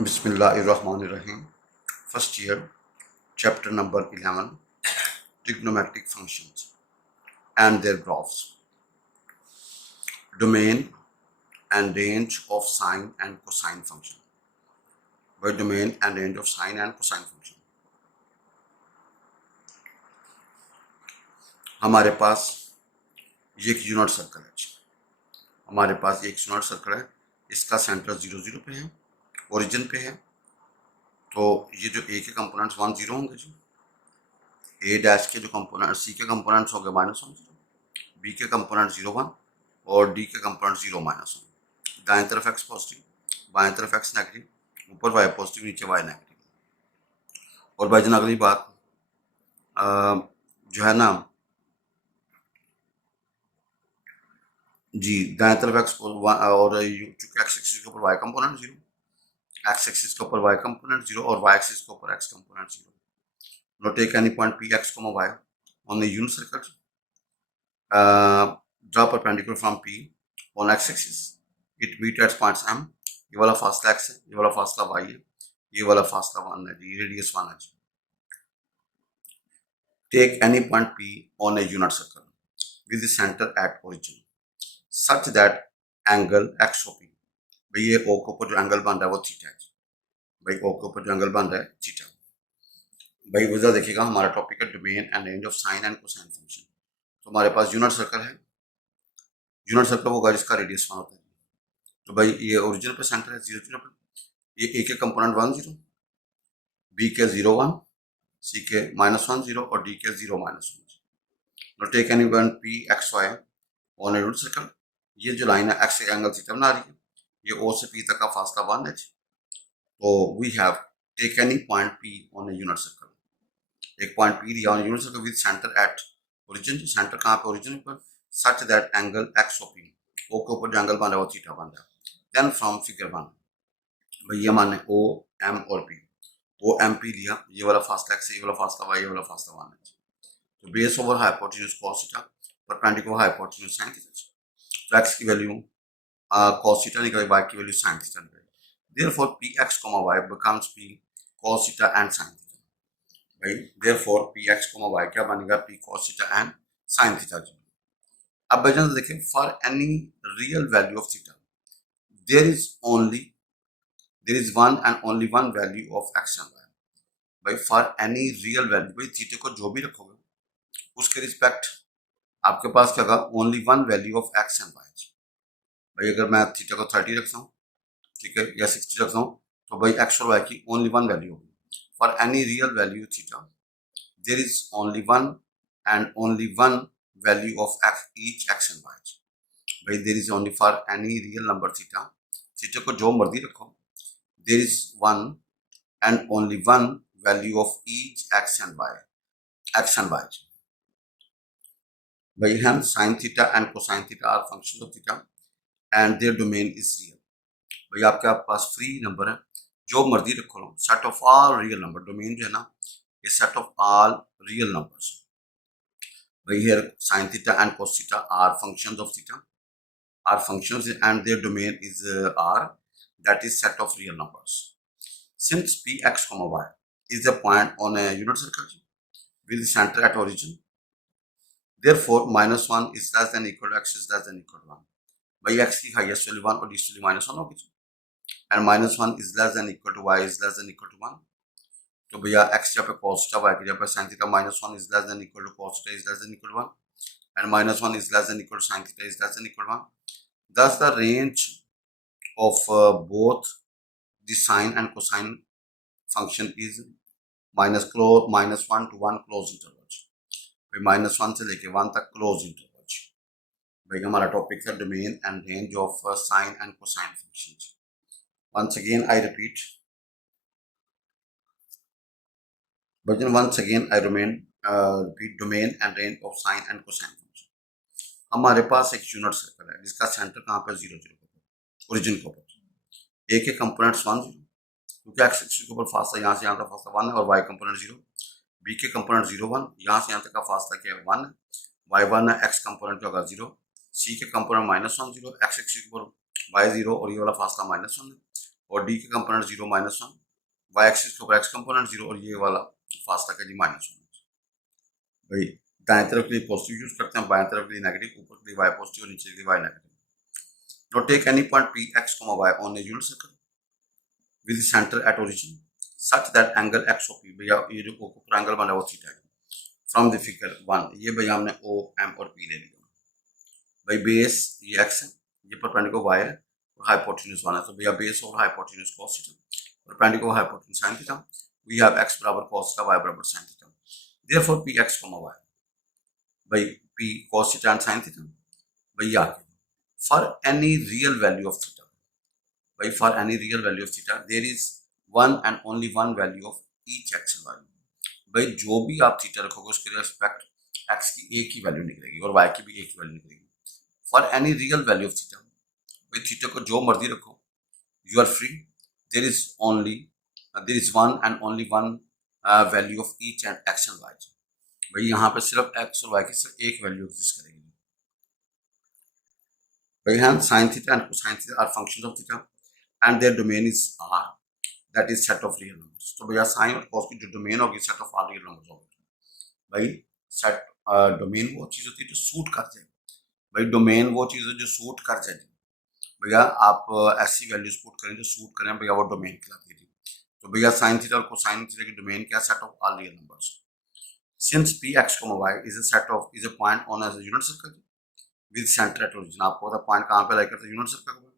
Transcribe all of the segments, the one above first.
Bismillahirrahmanirrahim. First year, chapter number 11, trigonometric functions and their graphs, domain and range of sine and cosine function. By domain and range of sine and cosine function. हमारे पास ये एक unit circle है। हमारे पास एक unit circle है, इसका centre 0 0 पे है, ओरिजिन पे है। तो ये जो ए के कंपोनेंट्स 1 0 होंगे जी, ए डैश के जो कंपोनेंट सी के कंपोनेंट्स होंगे -1 0, बी के कंपोनेंट 0 1 और डी के कंपोनेंट 0 -1। दाएं तरफ एक्स पॉजिटिव, बाएं तरफ एक्स नेगेटिव, ऊपर वाई पॉजिटिव, नीचे वाई नेगेटिव। और भाईजान अगली बात जो है ना जी, दाएं तरफ एक्स और चूंकि एक्स एक्सिस के ऊपर वाई कंपोनेंट 0, एक्स एक्सिस के ऊपर वाई कंपोनेंट 0 और वाई एक्सिस के ऊपर x component 0। Now take any point p x comma y on a unit circle. Draw perpendicular from p on x axis. It meet at points m. ये वाला फासला x है, ये वाला फासला y है, ये वाला फासला 1 है, ये रेडियस 1 है। Take any point p on a unit circle with the center at origin such that angle x of p, भाई ये o के ऊपर जो एंगल बन रहा है वो थीटा है। भाई o के ऊपर जो एंगल बन रहा है थीटा। भाई वजह देखिएगा, हमारा टॉपिक है domain and range of sign and cosine function. तो हमारे पास यूनिट सर्कल है, यूनिट सर्कल होगा जिसका रेडियस 1 होता है। तो भाई ये ओरिजिन पे सेंटर है 0 0 पे, ये ए के कंपोनेंट 1 0, बी के 0 1, सी के -1 0 और डी के 0 -1। Now take any one p x y on a unit circle. ये जो लाइन है एक्स एंगल थीटा बना रही है, ये ओ से पी तक का फासला 1 है। तो we have take any point P on a unit circle. एक पॉइंट पी दिया on unit circle with centre at origin. Centre कहाँ पे? ओरिजिन पर। Such that angle x of P, O के ऊपर जो एंगल बन रहा है वो थीटा बन रहा है। देन फ्रॉम फिगर 1, भाई ये माने ओ एम और पी, ओ एम पी लिया, ये वाला फासला एक्स है, ये वाला फासला वाई, ये वाला फासला 1 है। तो base over hypotenuse cos theta, perpendicular hypotenuse sine theta. तो एक्स की वैल्यू कॉस थीटा निकले, वाई की वैल्यू साइन थीटा निकले। Therefore P X comma Y becomes P cos theta and sine theta. भाई therefore P X comma Y क्या बनेगा? P cos theta and sine theta. अब भाईजान देखें, for any real value of theta there is one and only one value of x and y. भाई for any real value, भाई theta को जो भी रखोगे उसके रिस्पेक्ट आपके पास क्या होगा? Only one value of x and y. भाई अगर मैं थीटा को 30 रखता हूँ, ठीक है, या 60 रखता हूँ, तो भाई एक्स और वाई की ओनली वन वैल्यू होगी। For any real value theta there is only one and only one value of each x and y. भाई there is only for any real number theta, theta को जो मर्जी रखो, there is one and only one value of each x and y, x and y. भाई hence sin theta and cosine theta are functions of theta and their domain is real. भाई आपके पास free number है, जो मर्जी रखो, set of all real number. Domain जो है ना, ये set of all real numbers. Here sin theta and cos theta are functions of theta, are functions and their domain is R, that is set of real numbers. Since px comma y is a point on a unit circle with the center at origin, therefore -1 is less than equal to x is less than equal to 1. By x की highest value 1 और least value -1 होगी, and -1 is less than equal to y is less than equal to 1. तो भैया x जब पे cos theta, y की जब पे sin theta, -1 is less than equal to cos theta is less than equal to 1, and -1 is less than equal to sin theta is less than equal to 1. Thus the range of both the sine and cosine function is -1 to 1 close interval। भाई -1 से लेके 1 तक close interval। भाई हमारा topic है domain and range of sign and cosine functions. Once again I repeat, but then once again I repeat domain and range of sine and cosine function। हमारे पास एक unit circle है जिसका centre कहाँ पे? 0 0 पर, ओरिजिन के ऊपर। ए के कंपोनेंट्स 1 0, क्योंकि एक्स एक्सिस के ऊपर फासला यहाँ से यहाँ तक फासला 1 है, और वाई कंपोनेंट 0। बी के कंपोनेंट 0 1, यहाँ से यहाँ तक का फासला क्या है? 1 है, वाई 1 है, एक्स कंपोनेंट क्या होगा? 0। सी के कंपोनेंट -1 0, एक्स एक्सिस के ऊपर वाई 0 और ये वाला फासला -1 है, और डी का कंपोनेंट 0 -1, वाई एक्सिस के ऊपर एक्स कंपोनेंट 0 और ये वाला फासला का जी -1। भाई दाएं तरफ के लिए पॉजिटिव यूज करते हैं, बाएं तरफ के लिए नेगेटिव, ऊपर के लिए वाई पॉजिटिव और नीचे के लिए y negative. Now take any point p x y on a unit circle with centre at origin such that angle x of p, भैया ये जो ऊपर एंगल बना है वो थीटा है। फ्रॉम द फिगर 1 ये भैया हमने ओ एम और पी ले लिया। भाई बेस ये एक्स है, ये परपेंडिकुलर वाई है और हाइपोटेन्यूज 1 है, तो भैया बेस और hypotenuse cos theta, perpendicular hypotenuse sin theta, we have x बराबर cos थीटा, y बराबर sin theta. Therefore P x y, भाई p cos theta and sin theta, भैया for any real value of theta, भाई for any real value of theta there is one and only one value of each X value. भाई जो भी आप theta रखोगे उसके respect x की एक ही वैल्यू निकलेगी और वाई की भी एक ही वैल्यू निकलेगी। For any real value of theta, भाई थीटा को जो मर्जी रखो, you are free, there is one and only one value of each and x and y. भाई यहाँ पे सिर्फ एक्स और वाई की सिर्फ एक वैल्यू एग्जिस्ट करेगी। भाई हम sine theta and cosine theta are functions of theta and their domain is R, that is set of real numbers. तो भैया साइन और कॉस की जो डोमेन होगी set of R real numbers होगी। भाई सेट डोमेन वो चीज होती है जो सूट कर जाए, भाई डोमेन वो चीज है जो सूट कर जाए। भैया आप ऐसी वैल्यूज पुट करें जो सूट करें, भैया वो डोमेन कहलाती है। तो भैया साइन थीटा और कोसाइन थीटा की डोमेन क्या, set of all real numbers. Since p x y is a point on as a unit circle with centre at origin, आपको पता पॉइंट कहाँ पे लाई करते हैं, यूनिट सर्कल को,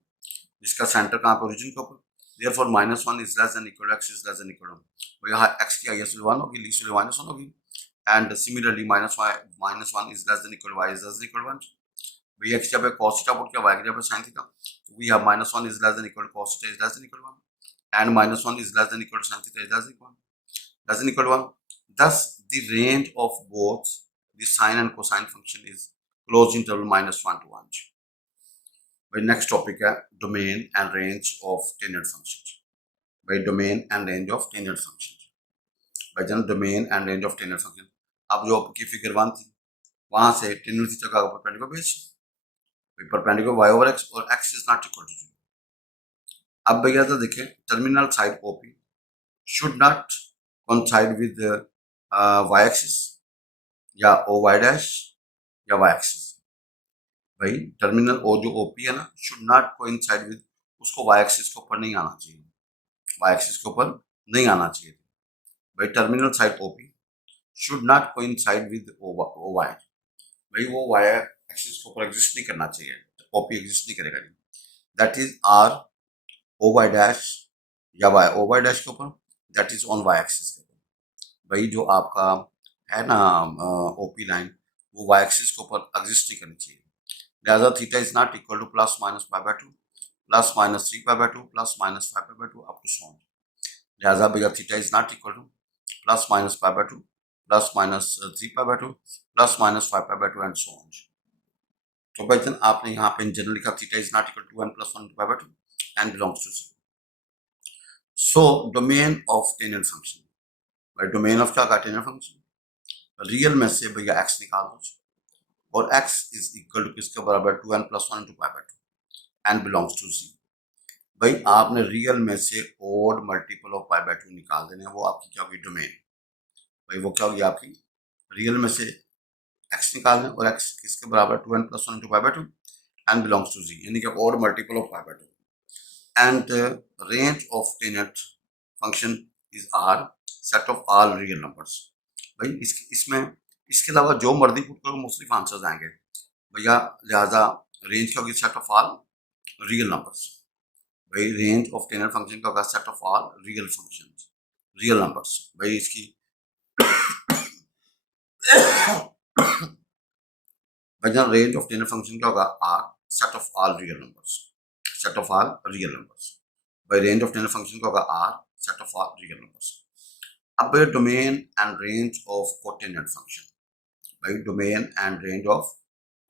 जिसका सेंटर कहाँ पे, ओरिजिन के ऊपर। Therefore -1 is less than equal x is less than equal 1, भैया एक्स की हाईएस्ट वैल्यू 1 होगी, लीस्ट वैल्यू -1 होगी, and similarly -1 is less than equal y is less than equal 1। भैया x जब cos थीटा पुट किया, y की जब sin theta, तो we have -1 is less than equal cos theta is less than equal 1 and -1 is less than equal to sin theta is less than equal to 1. Thus, the range of both the sine and cosine function is closed interval -1 to 1. By next topic है domain and range of tangent functions. By domain and range of tangent functions. By जन domain and range of tangent function. अब जो आपकी figure 1 थी, वहां से tangent theta का perpendicular base, perpendicular y over x और x is not equal to 0. अब भैया तो देखिए terminal side OP should not coincide with y axis या ओ वाई डैश या वाई एक्सिस। भाई टर्मिनल ओ जो ओपी है ना, शुड नॉट कोइंसाइड विद, उसको वाई एक्सिस के ऊपर नहीं आना चाहिए, वाई एक्सिस के ऊपर नहीं आना चाहिए। भाई terminal side OP should not coincide with O Y, भाई वो वाई एक्सिस के ऊपर एग्जिस्ट नहीं करना चाहिए, ओपी एग्जिस्ट नहीं करेगा। That is R O Y dash या वाई ओ वाई डैश के ऊपर, that is on Y axis के ऊपर। भाई जो आपका है ना ओपी लाइन, वो वाई एक्सिस के ऊपर एग्जिस्ट नहीं करनी चाहिए। लिहाजा theta is not equal to +- π/2 +- 3π/2 +- 5π/2 up to so on. लिहाजा भैया theta is not equal to +- π/2 +- 3π/2 +- 5π/2 and so on. तो भाई आपने यहाँ पे इन जनरल लिखा theta is not equal to n + 1 π/2 and belongs to 0. So domain of tangent function, भाई domain of क्या tangent function, रियल में से भैया x निकाल दो और x इज इक्वल टू किसके बराबर, 2n + 1 × π/2 and belongs to 0। भाई आपने रियल में से ओड मल्टीपल ऑफ π/2 निकाल देने, वो आपकी क्या होगी, डोमेन। भाई वो क्या होगी आपकी, रियल में से x निकालने और x किसके बराबर, 2n + 1 × π/2 and belongs to 0, यानी कि odd multiple of π/2। and range of tangent function is R, set of all real numbers। भाई इसमें इसके अलावा जो मर्जी पुट करो मुख्तलिफ आंसर्स आएंगे भैया, लिहाजा रेंज क्या होगी, set of all real numbers. भाई रेंज ऑफ टेंजेंट फंक्शन का होगा set of all real functions, real numbers. भाई इसकी भाई रेंज ऑफ टेंजेंट फंक्शन क्या होगा, R, set of all real numbers, set of all real numbers। by range of tangent function का होगा r, set of all real numbers। अब domain and range of cotangent function, by domain and range of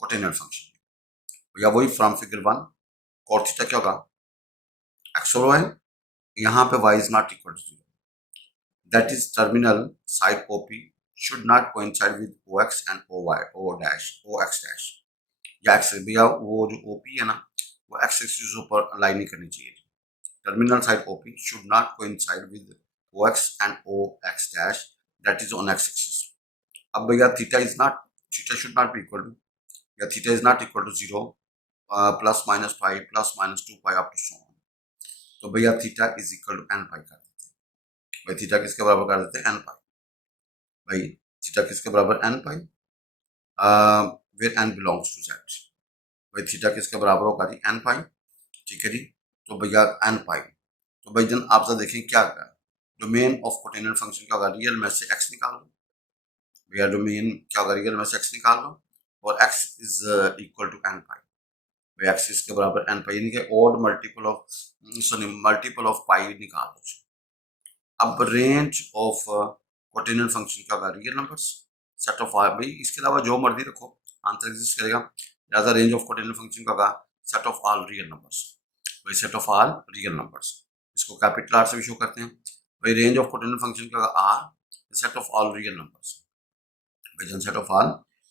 cotangent function या वही from figure 1 cot theta क्या होगा, x और y, यहाँ पे y is not equal to 0, that is terminal side OP should not coincide with OX and OY, O dash, OX dash या x भैया वो जो OP है ना, वो एक्स एक्सिस ऊपर अलाइन नहीं करनी चाहिए। terminal side OP should not coincide with OX and OX dash that is on x-axis. अब भैया theta should not be equal to, या theta is not equal to 0, plus minus pi, plus minus 2 pi up to so on. तो भैया theta is equal to n pi कर देते हैं। भाई theta किसके बराबर कर देते हैं? n pi। भाई theta किसके बराबर? n pi, where n belongs to z। भाई theta किसके बराबर होगा जी? n pi। ठीक है जी। तो भैया n pi, तो भाई जन आप सब देखें क्या होगा, डोमेन ऑफ कोटेनल फंक्शन क्या होगा? रियल में से x निकाल लो भैया, डोमेन क्या होगा? रियल में से x निकाल लो, और x is equal to n pi। भाई x इसके बराबर n pi, यानी कि ओड मल्टीपल ऑफ पाई निकाल लो। अब रेंज ऑफ कोटेनल फंक्शन क्या होगा? Real numbers, set of R. भाई इसके अलावा जो मर्जी रखो, आंसर एग्जिस्ट करेगा। लिहाजा रेंज ऑफ कोटेनल फंक्शन क्या होगा? Set of all real numbers. भाई set of all real numbers, इसको कैपिटल आर से भी शो करते हैं। भाई रेंज ऑफ कोटेनल फंक्शन क्या होगा? R, set of all real numbers. भाई set of all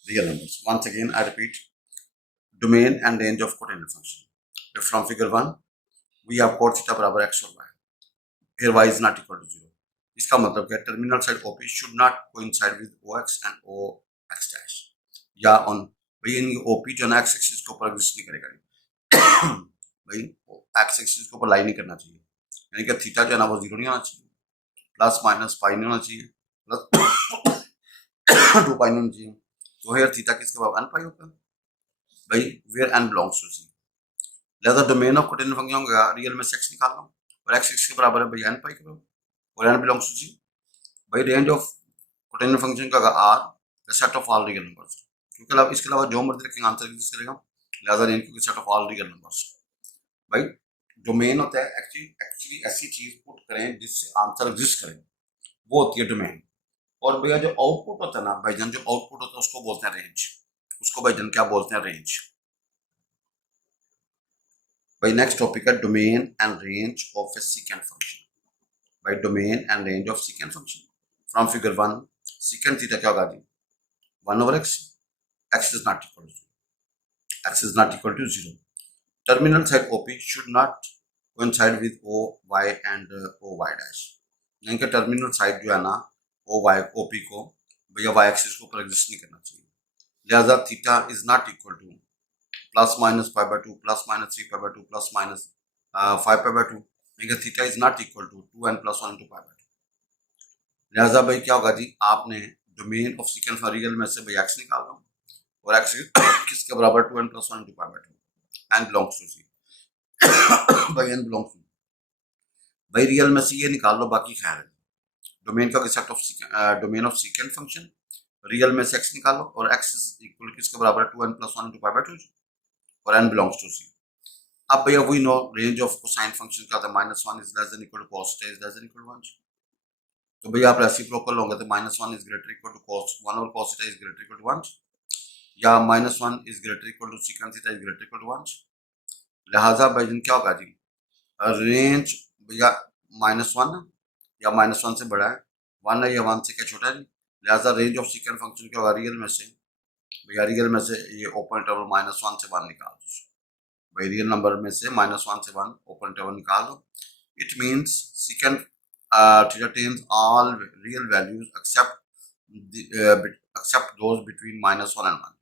real numbers. Once again I repeat, domain and range of cotanal function. If from figure 1 we have cot theta बराबर x और y, here y is not equal to 0, इसका मतलब क्या? Terminal side OP should not coincide with OX and OX dash, या on भाई इनकी OP जो है ना x एक्सिस के ऊपर एग्जिस्ट नहीं करेगा। भाई x एक्सिस के ऊपर लाई नहीं करना चाहिए, यानी कि थीटा जो है ना वो 0 नहीं आना चाहिए, प्लस माइनस पाई नहीं होना चाहिए, प्लस 2 पाई नहीं होना चाहिए। तो here थीटा किसके बराबर? n पाई होगा भाई, where n belongs to c। लिहाजा डोमेन ऑफ कोटेनल फंक्शन होगा रियल में से x निकाल लो, और x के बराबर है भाई n पाई के बराबर, और n बिलोंग्स टू c। भाई रेंज ऑफ कोटेनल फंक्शन का होगा r, the set of all real numbers, क्योंकि अलावा इसके अलावा जो मर्जी रखेंगे आंसर एग्जिस्ट करेगा। लिहाजा रेंज की set of all real numbers. भाई डोमेन होता है एक्चुअली ऐसी चीज पुट करें जिससे आंसर एग्जिस्ट करे, वो होती है डोमेन। और भैया जो आउटपुट होता है ना भाईजान, जो आउटपुट होता है उसको बोलते हैं रेंज। उसको भाईजान क्या बोलते हैं? रेंज। भाई नेक्स्ट टॉपिक है domain and range of a secant function. भाई domain and range of secant function from figure 1, secant theta क्या होगा जी? 1 over x, x is not equal to 0, x is not equal to 0। Terminal side OP should not coincide with OY and OY dash, यानी कि terminal side जो है ना OY OP को भैया y एक्सिस के ऊपर एग्जिस्ट नहीं करना चाहिए। लिहाजा theta is not equal to plus minus pi by 2, plus minus 3 pi by 2, plus minus 5 pi by 2, यानी theta is not equal to 2n + 1 * pi by 2। लिहाजा भाई क्या होगा जी? आपने डोमेन ऑफ सेकेंड रियल में से भाई x निकाल लो, और x किसके बराबर? 2n + 1 * pi by 2, n belongs to c। भाई n बिलोंग्स टू, भाई रियल में से ये निकाल लो, बाकी खैर है। डोमेन का set of domain of secant function, real में से x निकालो, और x इक्वल किसके बराबर है? 2n + 1 * पाई बाय 2, और n बिलोंग्स टू c। अब भैया we know range of cosine function क्या होता है? -1 is less than equal to cos θ is less than equal to 1। तो भैया आप रेसिप्रोकल होंगे तो -1 is greater equal to cos 1 और cos θ is greater equal to 1, या -1 is greater equal to secant θ is greater equal to 1। लिहाजा भाई क्या होगा जी? रेंज भैया -1 या -1 से बड़ा है, 1 है या 1 से क्या छोटा है जी? लिहाजा रेंज ऑफ सेकेंड फंक्शन क्या होगा? रियल में से भैया, रियल में से ये ओपन इंटरवल -1 से 1 निकाल दो। भाई रियल नंबर में से -1 से 1 ओपन इंटरवल निकाल दो। It means second theta tends all real values except those between -1 and 1।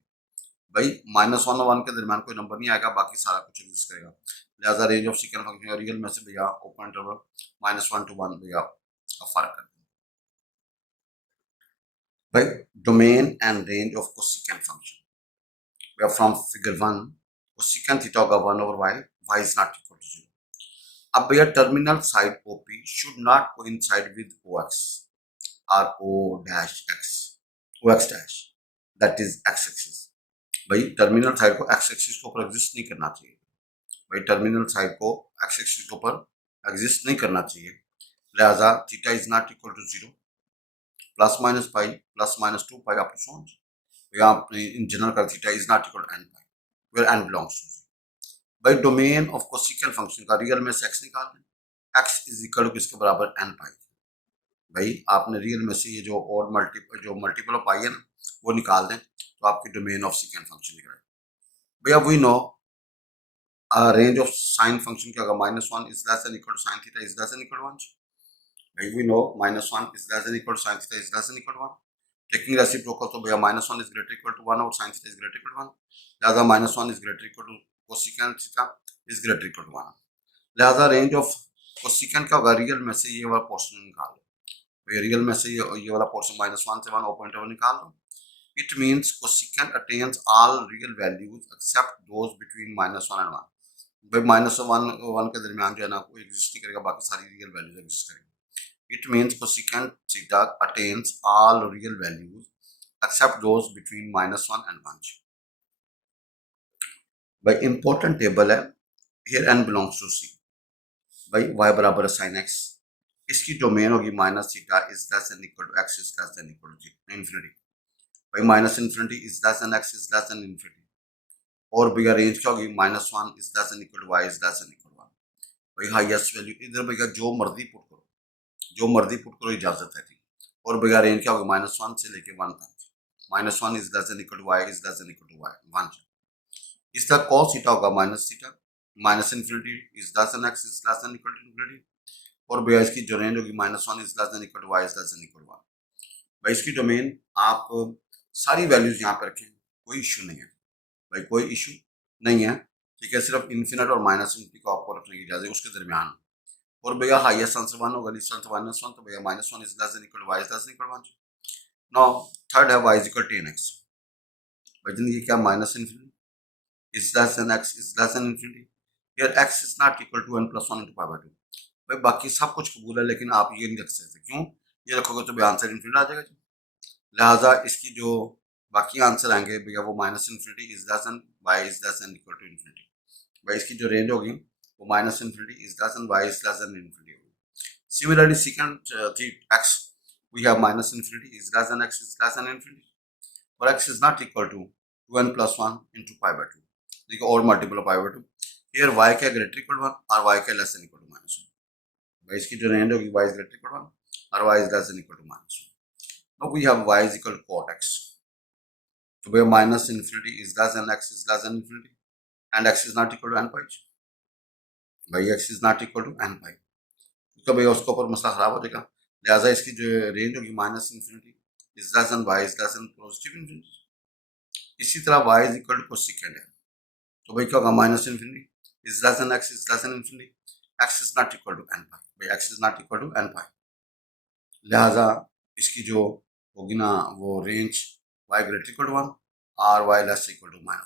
भाई -1 और 1 के दरमियान कोई नंबर नहीं आएगा, बाकी सारा कुछ एग्जिस्ट करेगा। लिहाजा range of secant function real में से भैया ओपन इंटरवल -1 to 1 भैया फर्क करते हैं। भाई domain and range of cosecant function from figure 1, cosecant theta होगा 1 over y, y is not equal to 0। अब भैया terminal side OP should not coincide with OX or OX dash that is x axis। भाई terminal side को x axis के ऊपर exist नहीं करना चाहिए। भाई टर्मिनल साइड को x एक्सिस के ऊपर एग्जिस्ट नहीं करना चाहिए। लिहाजा theta is not equal to 0, plus minus pi, plus minus 2 pi up to so on. यहाँ आपने इन जनरल का theta is not equal to n pi, where n belongs to 0। भाई डोमेन ऑफ कोसेकेंट फंक्शन का real में से x निकाल दें, x is equal to किसके बराबर? n पाई। भाई आपने रियल में से ये जो और मल्टीपल ऑफ पाई है ना वो निकाल दें, तो आपकी डोमेन ऑफ सेकेंड फंक्शन निकल आए। भैया we know range of sine function क्या होगा, -1 is less than equal to sine theta is less than equal to 1। भाई we know -1 is less than equal to sine theta is less than equal to 1। Taking reciprocal तो भैया -1 is greater equal to 1 और sine theta is greater equal to 1, लिहाजा -1 is greater equal to cosecant theta is greater equal to 1। लिहाजा range of cosecant का होगा real में से ये वाला पोर्शन निकाल लो, भैया रियल में से ये वाला पोर्शन -1 से 1 0.1 निकाल लो। It means cosecant attains all real values except those between -1 and 1। भाई -1 के दरमियान जो है ना कोई एग्जिस्ट नहीं करेगा, बाकी सारी रियल वैल्यूज एग्जिस्ट करेंगी। It means cosecant theta attains all real values except those between -1 and 1। भाई इंपॉर्टेंट टेबल है, here n belongs to C। भाई y बराबर है sin x, इसकी डोमेन होगी minus theta is less than equal to x is less than equal to infinity. भाई -∞ is less than x is less than infinity, और भैया range क्या होगी, -1 is less than equal to y is less than equal to 1। भाई highest value इधर भैया जो मर्जी पुट करो, जो मर्जी पुट करो इजाजत है, ठीक। और भैया रेंज क्या होगी, -1 से लेके 1 तक। -1 is less than equal to y is less than equal to 1। इसका cos थीटा होगा minus theta, -∞ is less than x is less than equal to infinity, और भैया इसकी जो रेंज होगी -1 is less than equal to y is less than equal to 1। भाई इसकी domain आप सारी वैल्यूज यहाँ पे रखें, कोई इशू नहीं है भाई, कोई इशू नहीं है, ठीक है। सिर्फ इन्फिनिट और -∞ को आपको रखने की इजाजत है उसके दरमियान। और भैया हाईएस्ट आंसर 1 होगा, लीस्ट आंसर -1, तो भैया -1 is less than equal to y is less than equal to 1। Now third है y is equal to 10x। भाई जिंदगी क्या, -∞ is less than x is less than infinity, here x is not equal to n + 1 × π/2। भाई बाकी सब कुछ कबूल है, लेकिन आप ये नहीं रख सकते, क्यों, ये रखोगे तो भैया आंसर इन्फिनिट आ जाएगा जी। लिहाजा इसकी जो बाकी आंसर आएंगे भैया वो -∞ is less than y is less than equal to infinity. भाई इसकी जो रेंज होगी वो -∞ is less than y is less than infinity होगी। Similarly secant x we have -∞ is less than x is less than infinity, और x is not equal to 2n + 1 × π/2, देखिए और multiple of π/2। Here y क्या greater equal to 1 और y क्या less than equal to -1। भाई इसकी जो range होगी y is greater equal to 1 और y is less than equal to -1। Now we have y is equal to cot x, तो भैया -∞ is less than x is less than infinity, and x is not equal to n pi। भाई x is not equal to n pi, तो भैया उसके ऊपर मसला खराब हो जाएगा। लिहाजा इसकी जो रेंज होगी -∞ is less than y is less than positive infinity। इसी तरह y is equal to cosecant है, तो भाई क्या होगा, -∞ is less than x is less than infinity, x is not equal to n pi। भाई x is not equal to n pi, लिहाजा इसकी जो होगी ना वो range y greater equal to 1 और y लेस इक्वल टू -1।